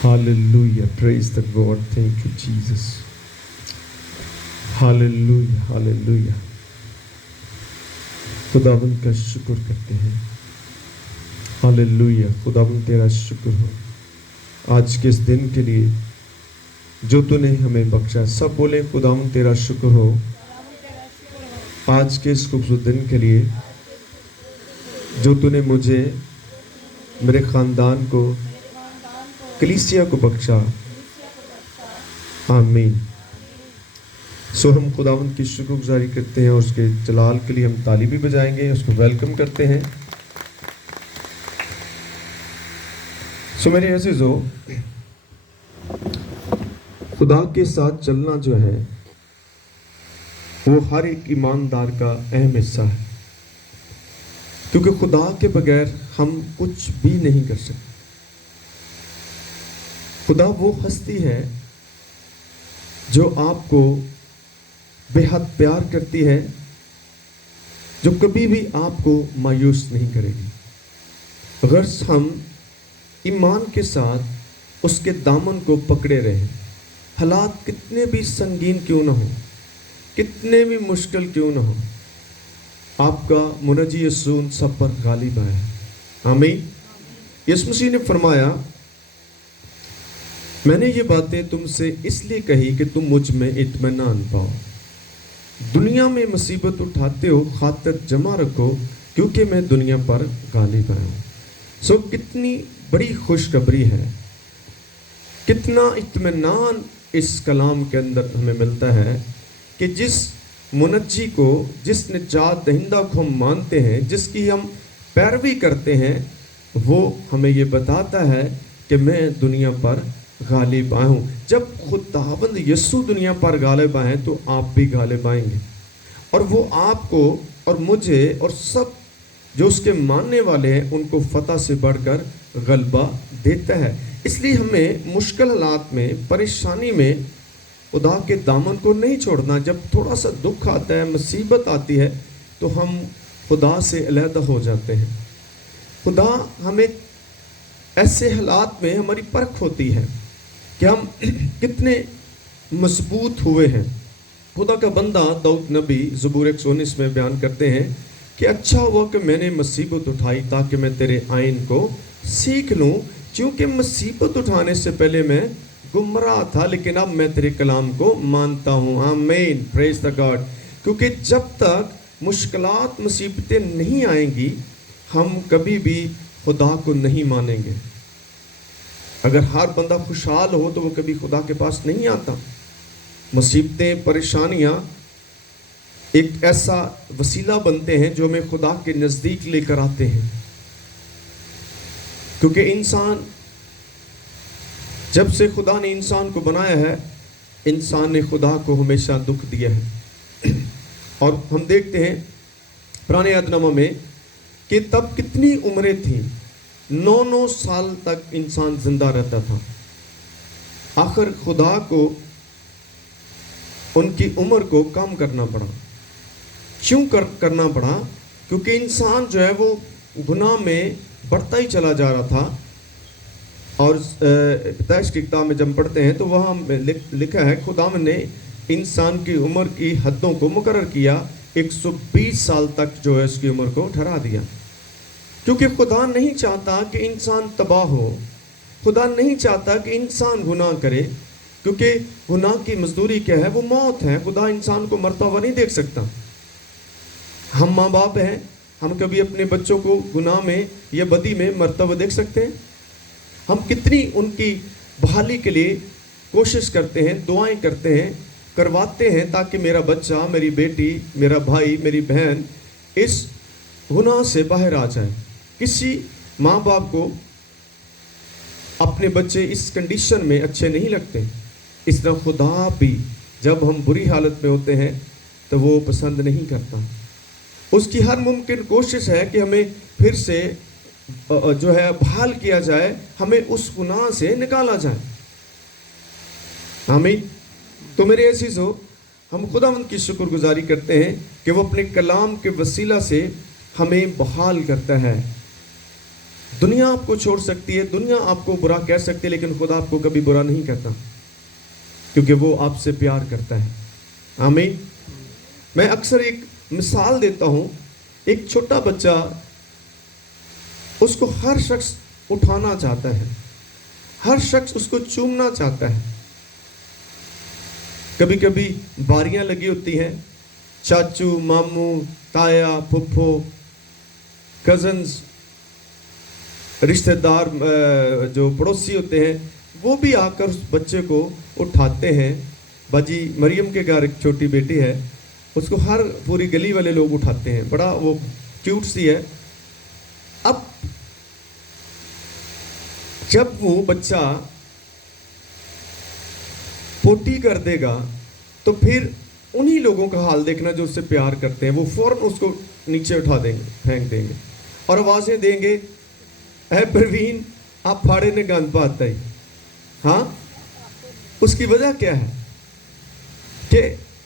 Hallelujah. Praise the Lord. Thank you, Jesus. Hallelujah. Hallelujah. खुदावंद का शुक्र करते हैं. हालेलुया. खुदावंद तेरा शुक्र हो आज के इस दिन के लिए जो तूने हमें बख्शा. सब बोले खुदावंद तेरा शुक्र हो आज के इस खूबसूरत दिन के लिए जो तूने मुझे, मेरे ख़ानदान को, कलीसिया को बख्शा. आमीन. सो हम खुदावंद की शुक्रगुजारी करते हैं और उसके जलाल के लिए हम ताली भी बजाएंगे, उसको वेलकम करते हैं. सो मेरे अज़ीज़ों, खुदा के साथ चलना जो है वो हर एक ईमानदार का अहम हिस्सा है, क्योंकि खुदा के बगैर हम कुछ भी नहीं कर सकते. खुदा वो हस्ती है जो आपको बेहद प्यार करती है, जो कभी भी आपको मायूस नहीं करेगी. अगर हम ईमान के साथ उसके दामन को पकड़े रहें, हालात कितने भी संगीन क्यों ना हो, कितने भी मुश्किल क्यों ना हो, आपका मुनजी यीशु उन सब पर गालिब है. आमीन. यीशु मसीह ने फरमाया, मैंने ये बातें तुमसे इसलिए कही कि तुम मुझ में इत्मीनान पाओ. दुनिया में मुसीबत उठाते हो, खातिर जमा रखो, क्योंकि मैं दुनिया पर गालिब आया हूँ. सो कितनी बड़ी खुशखबरी है, कितना इत्मीनान इस कलाम के अंदर हमें मिलता है कि जिस मुनज्जी को, जिस निजात दहिंदा को हम मानते हैं, जिसकी हम पैरवी करते हैं, वो हमें ये बताता है कि मैं दुनिया पर गालिब आया हूँ. जब खुदावंद यीशु दुनिया पर गालिब आए तो आप भी गालिब आएंगे, और वो आपको और मुझे और सब जो उसके मानने वाले हैं उनको फतह से बढ़कर गलबा देता है. इसलिए हमें मुश्किल हालात में, परेशानी में खुदा के दामन को नहीं छोड़ना. जब थोड़ा सा दुख आता है, मुसीबत आती है, तो हम खुदा से अलहदा हो जाते हैं. खुदा हमें ऐसे हालात में, हमारी परख होती है कि हम कितने मजबूत हुए हैं. खुदा का बंदा दाऊद नबी ज़बूर 119 में बयान करते हैं कि अच्छा हुआ कि मैंने मुसीबत उठाई ताकि मैं तेरे आइन को सीख लूँ, क्योंकि मुसीबत उठाने से पहले मैं गुमराह था, लेकिन अब मैं तेरे कलाम को मानता हूँ. आमीन. Praise the God. क्योंकि जब तक मुश्किलात, मुसीबतें नहीं आएंगी, हम कभी भी खुदा को नहीं मानेंगे. अगर हर बंदा खुशहाल हो तो वो कभी खुदा के पास नहीं आता. मुसीबतें, परेशानियाँ एक ऐसा वसीला बनते हैं जो हमें खुदा के नज़दीक लेकर आते हैं. क्योंकि इंसान, जब से खुदा ने इंसान को बनाया है, इंसान ने खुदा को हमेशा दुख दिया है. और हम देखते हैं पुराने अहदनामा में कि तब कितनी उम्रें थीं. 9 साल तक इंसान जिंदा रहता था. आखिर खुदा को उनकी उम्र को कम करना पड़ा. क्यों करना पड़ा? क्योंकि इंसान जो है वो गुनाह में बढ़ता ही चला जा रहा था. और पैदाइश की किताब में जब पढ़ते हैं तो वहाँ लिखा है खुदा ने इंसान की उम्र की हदों को मुकर्रर किया. 120 साल तक जो है उसकी उम्र को ठहरा दिया, क्योंकि खुदा नहीं चाहता कि इंसान तबाह हो. खुदा नहीं चाहता कि इंसान गुनाह करे, क्योंकि गुनाह की मजदूरी क्या है? वो मौत है. खुदा इंसान को मरता हुआ नहीं देख सकता. हम माँ बाप हैं, हम कभी अपने बच्चों को गुनाह में या बदी में मरता हुआ देख सकते हैं? हम कितनी उनकी बहाली के लिए कोशिश करते हैं, दुआएं करते हैं, करवाते हैं, ताकि मेरा बच्चा, मेरी बेटी, मेरा भाई, मेरी बहन इस गुनाह से बाहर आ जाए. किसी माँ बाप को अपने बच्चे इस कंडीशन में अच्छे नहीं लगते. इस तरह खुदा भी जब हम बुरी हालत में होते हैं तो वो पसंद नहीं करता. उसकी हर मुमकिन कोशिश है कि हमें फिर से जो है बहाल किया जाए, हमें उस गुनाह से निकाला जाए. आमीन. तो मेरे अज़ीज़ों, हम खुदावंद की शुक्रगुजारी करते हैं कि वो अपने कलाम के वसीला से हमें बहाल करता है. दुनिया आपको छोड़ सकती है, दुनिया आपको बुरा कह सकती है, लेकिन खुदा आपको कभी बुरा नहीं कहता, क्योंकि वो आपसे प्यार करता है। आमीन। मैं अक्सर एक मिसाल देता हूँ, एक छोटा बच्चा, उसको हर शख्स उठाना चाहता है, हर शख्स उसको चूमना चाहता है। कभी कभी बारियां लगी होती हैं, चाचू, मामू, ताया, फुफ्फो, कजन्स, रिश्तेदार, जो पड़ोसी होते हैं, वो भी आकर उस बच्चे को उठाते हैं। बाजी मरियम के घर एक छोटी बेटी है, उसको हर पूरी गली वाले लोग उठाते हैं, बड़ा वो क्यूट सी है। अब जब वो बच्चा पोटी कर देगा तो फिर उन्हीं लोगों का हाल देखना जो उससे प्यार करते हैं, वो फौरन उसको नीचे उठा देंगे, फेंक देंगे और आवाज़ें देंगे, है प्रवीण आप फाड़े ने गंद पाता ही। हाँ, उसकी वजह क्या है कि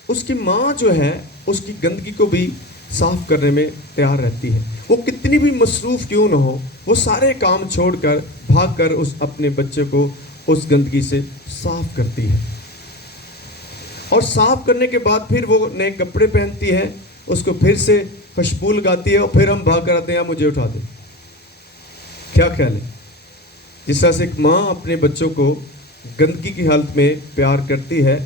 उसकी माँ जो है उसकी गंदगी को भी साफ करने में तैयार रहती है। वो कितनी भी मसरूफ़ क्यों ना हो, वो सारे काम छोड़कर भागकर उस अपने बच्चे को उस गंदगी से साफ करती है, और साफ करने के बाद फिर वो नए कपड़े पहनती है, उसको फिर से खुशबू लगाती है, और फिर हम भाग कर आते हैं, मुझे उठा दे। क्या ख्याल है? जिस तरह से एक माँ अपने बच्चों को गंदगी की हालत में प्यार करती है,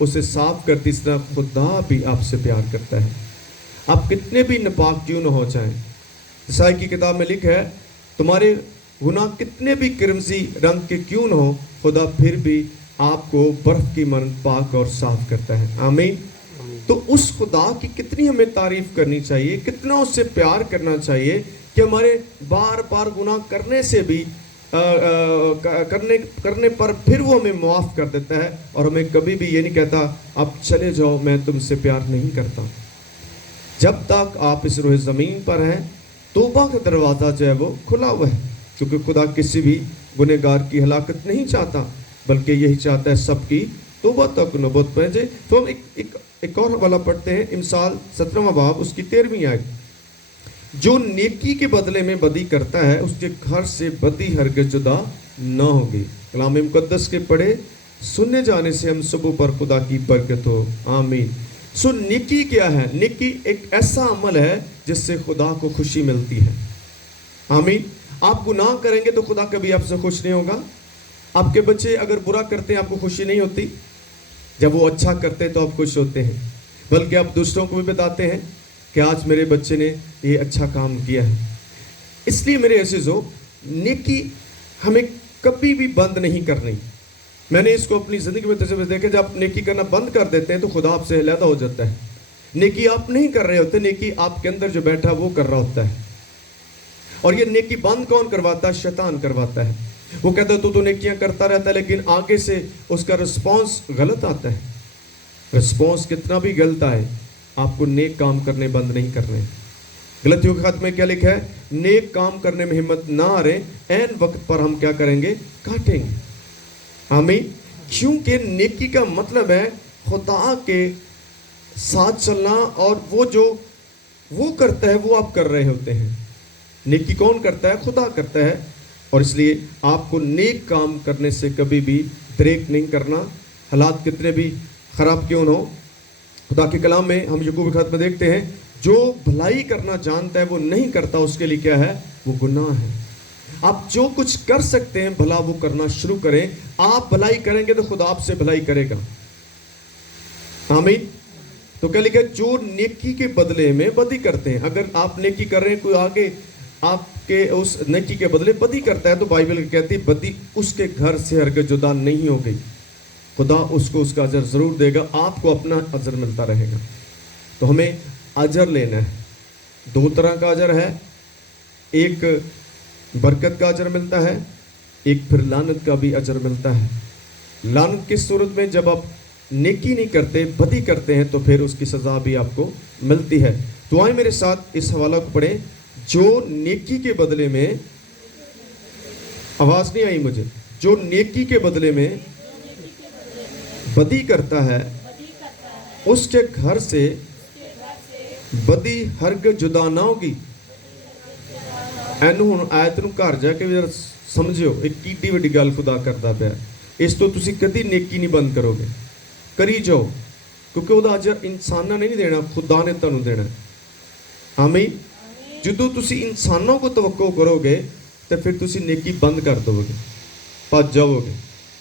उसे साफ करती, इस तरह खुदा भी आपसे प्यार करता है। आप कितने भी नापाक क्यों न हो जाएं, ईसाई की किताब में लिखा है, तुम्हारे गुनाह कितने भी किरमजी रंग के क्यों न हो, खुदा फिर भी आपको बर्फ की मन पाक और साफ करता है। आमीन। तो उस खुदा की कितनी हमें तारीफ करनी चाहिए, कितना उससे प्यार करना चाहिए कि हमारे बार बार गुनाह करने से भी करने पर फिर वो हमें माफ़ कर देता है, और हमें कभी भी ये नहीं कहता आप चले जाओ, मैं तुमसे प्यार नहीं करता। जब तक आप इस रोए ज़मीन पर हैं, तौबा का दरवाज़ा जो है वो खुला हुआ है, क्योंकि खुदा किसी भी गुनहगार की हलाकत नहीं चाहता, बल्कि यही चाहता है सबकी तौबा तक नौबत पहुँचे। तो हम एक और हवाला पढ़ते हैं, इमसाल 17वां बाब उसकी 13वीं आयत। जो नेकी के बदले में बदी करता है, उसके घर से बदी हरगिज़ जुदा न होगी। कलाम मुकद्दस के पढ़े सुनने जाने से हम सबों पर खुदा की बरकत हो। आमीन। सो नेकी क्या है? नेकी एक ऐसा अमल है जिससे खुदा को खुशी मिलती है। आमीन। आप गुनाह करेंगे तो खुदा कभी आपसे खुश नहीं होगा। आपके बच्चे अगर बुरा करते हैं आपको खुशी नहीं होती, जब वो अच्छा करते हैं तो आप खुश होते हैं, बल्कि आप दूसरों को भी बताते हैं कि आज मेरे बच्चे ने ये अच्छा काम किया है। इसलिए मेरे अज़ीज़ों, नेकी हमें कभी भी बंद नहीं करनी। मैंने इसको अपनी ज़िंदगी में तजुर्बे देखा, जब आप नेकी करना बंद कर देते हैं तो खुदा आपसे अलहदा हो जाता है। नेकी आप नहीं कर रहे होते, नेकी आपके अंदर जो बैठा वो कर रहा होता है। और ये नेकी बंद कौन करवाता है? शैतान करवाता है। वो कहता है तू तो नेकियां करता रहता है, लेकिन आगे से उसका रिस्पॉन्स गलत आता है। रिस्पॉन्स कितना भी गलत आए, आपको नेक काम करने बंद नहीं करने। गलतियों के खत में क्या लिखा है? नेक काम करने में हिम्मत ना आ रहे, ऐन वक्त पर हम क्या करेंगे? काटेंगे। आमीन। क्योंकि नेकी का मतलब है खुदा के साथ चलना, और वो जो वो करता है वो आप कर रहे होते हैं। नेकी कौन करता है? खुदा करता है। और इसलिए आपको नेक काम करने से कभी भी दरेक नहीं करना, हालात कितने भी ख़राब क्यों न हो। खुदा के कलाम में हम याकूब के खत में देखते हैं, जो भलाई करना जानता है वो नहीं करता, उसके लिए क्या है? वो गुनाह है। आप जो कुछ कर सकते हैं भला वो करना शुरू करें। आप भलाई करेंगे तो खुदा आपसे भलाई करेगा। आमीन। तो क्या लिखा है? जो नेकी के बदले में बदी करते हैं। अगर आप नेकी कर रहे हैं, कोई आगे आपके उस नेकी के बदले बदी करता है, तो बाइबल कहती है बदी उसके घर से हरगिज़ जुदा नहीं हो गई। खुदा उसको उसका अजर ज़रूर देगा, आपको अपना अजर मिलता रहेगा। तो हमें अजर लेना है। दो तरह का अजर है, एक बरकत का अजर मिलता है, एक फिर लानत का भी अजर मिलता है। लानत की सूरत में जब आप नेकी नहीं करते, बदी करते हैं, तो फिर उसकी सज़ा भी आपको मिलती है। तो आए मेरे साथ इस हवाला को पढ़ें। जो नेकी के बदले में, आवाज़ नहीं आई मुझे, जो नेकी के बदले में बदी करता है, उसके घर से बदी हरगिज़ जुदा ना होगी। ਇਹਨੂੰ ਹੁਣ ਆਇਤ ਨੂੰ ਘਰ ਜਾ ਕੇ ਜਰਾ ਸਮਝਿਓ, ਇਹ ਕਿੱਡੀ ਵੱਡੀ ਗੱਲ ਖੁਦਾ ਕਰਦਾ ਪਿਆ। ਇਸ ਤੋਂ ਤੁਸੀਂ ਕਦੀ ਨੇਕੀ ਨਹੀਂ ਬੰਦ ਕਰੋਗੇ, ਕਰੀ ਜਾਓ, ਕਿਉਂਕਿ ਉਹਦਾ ਅਜਰ ਇਨਸਾਨਾਂ ਨੇ ਨਹੀਂ ਦੇਣਾ, ਖੁਦਾ ਨੇ ਤੁਹਾਨੂੰ ਦੇਣਾ। ਆਮੀਨ। ਜਦੋਂ ਤੁਸੀਂ ਇਨਸਾਨਾਂ ਕੋ ਤਵੱਕੋ ਕਰੋਗੇ तो फिर तुसी नेकी बंद कर दोगे, भज जाओगे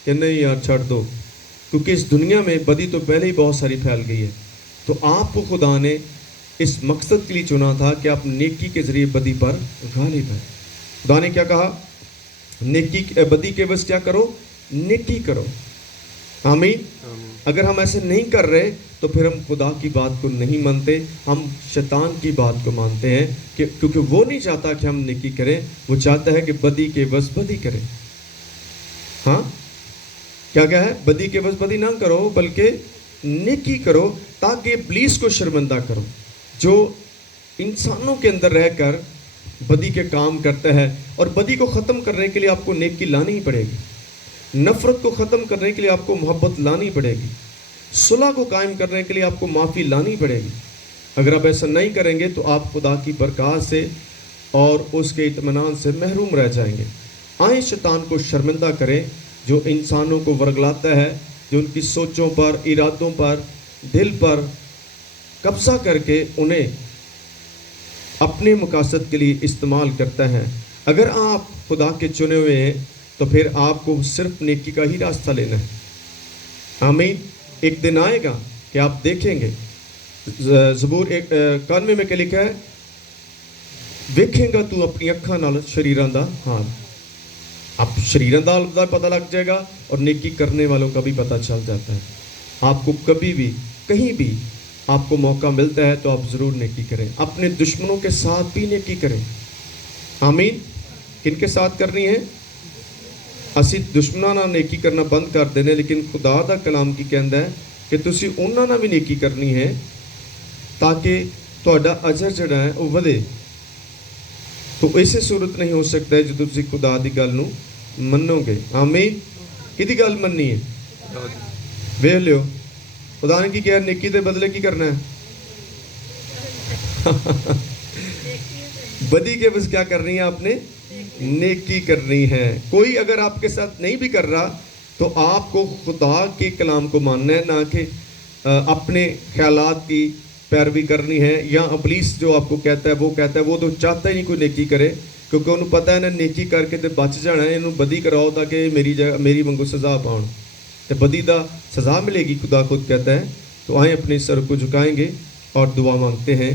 कि नहीं यार छड़ दो, क्योंकि इस दुनिया में बदी तो पहले ही बहुत सारी फैल गई है। तो आपको खुदा ने इस मकसद के लिए चुना था कि आप नेकी के ज़रिए बदी पर गालिब हैं। खुदा ने क्या कहा? नेकी बदी के बस क्या करो? नेकी करो। आमीन। अगर हम ऐसे नहीं कर रहे तो फिर हम खुदा की बात को नहीं मानते, हम शैतान की बात को मानते हैं कि क्योंकि वो नहीं चाहता कि हम नेकी करें, वो चाहता है कि बदी के बस बदी करें। हाँ, क्या क्या है? बदी के बस बदी ना करो बल्कि नेकी करो, ताकि इब्लीस को शर्मिंदा करो जो इंसानों के अंदर रहकर बदी के काम करता है। और बदी को ख़त्म करने के लिए आपको नेकी लानी ही पड़ेगी, नफ़रत को ख़त्म करने के लिए आपको मोहब्बत लानी पड़ेगी, सुलह को कायम करने के लिए आपको माफ़ी लानी पड़ेगी। अगर आप ऐसा नहीं करेंगे तो आप खुदा की बरकत से और उसके इत्मीनान से महरूम रह जाएंगे। आए शैतान को शर्मिंदा करें जो इंसानों को वर्गलाता है, जो उनकी सोचों पर, इरादों पर, दिल पर कब्ज़ा करके उन्हें अपने मकासद के लिए इस्तेमाल करता है। अगर आप खुदा के चुने हुए हैं तो फिर आपको सिर्फ नेकी का ही रास्ता लेना है। आमीन। एक दिन आएगा कि आप देखेंगे, ज़बूर 91 में क्या लिखा है? वेखेगा तू अपनी अखां नाल शरीरां दा हाल। अब शरीरां दा हाल का पता लग जाएगा और नेकी करने वालों का भी पता चल जाता है। आपको कभी भी कहीं भी आपको मौका मिलता है तो आप ज़रूर नेकी करें, अपने दुश्मनों के साथ भी नेकी करें। आमीन। किनके साथ करनी है? ਅਸੀਂ ਦੁਸ਼ਮਣਾਂ ਨਾਲ नेकी करना बंद कर देने, लेकिन खुदा दा कलाम की कहता है कि तुसी उन्हां नाल भी नेकी करनी है ताकि तुहाडा अजर जिहड़ा है वो वधे। तो इसे सूरत नहीं हो सकता है जो तुसी खुदा दी गल नूं मन्नोगे। आमीन। किहदी गल मन्नी है? वेख लियो खुदा ने की कहा, नेकी दे बदले की करना है? बदी के बस क्या करनी है? आपने नेकी करनी है। कोई अगर आपके साथ नहीं भी कर रहा तो आपको खुदा के कलाम को मानना है, ना कि अपने ख्यालात की पैरवी करनी है। या इब्लीस जो आपको कहता है वो तो चाहता ही नहीं कोई नेकी करे, क्योंकि उन्हें पता है ना नेकी करके तो बच जाना है, इन्हों बदी कराओ ताकि मेरी वांगू सज़ा पाउण, तो बदी दा सज़ा मिलेगी। खुदा खुद कहता है। तो आए अपने सर को झुकाएंगे और दुआ मांगते हैं।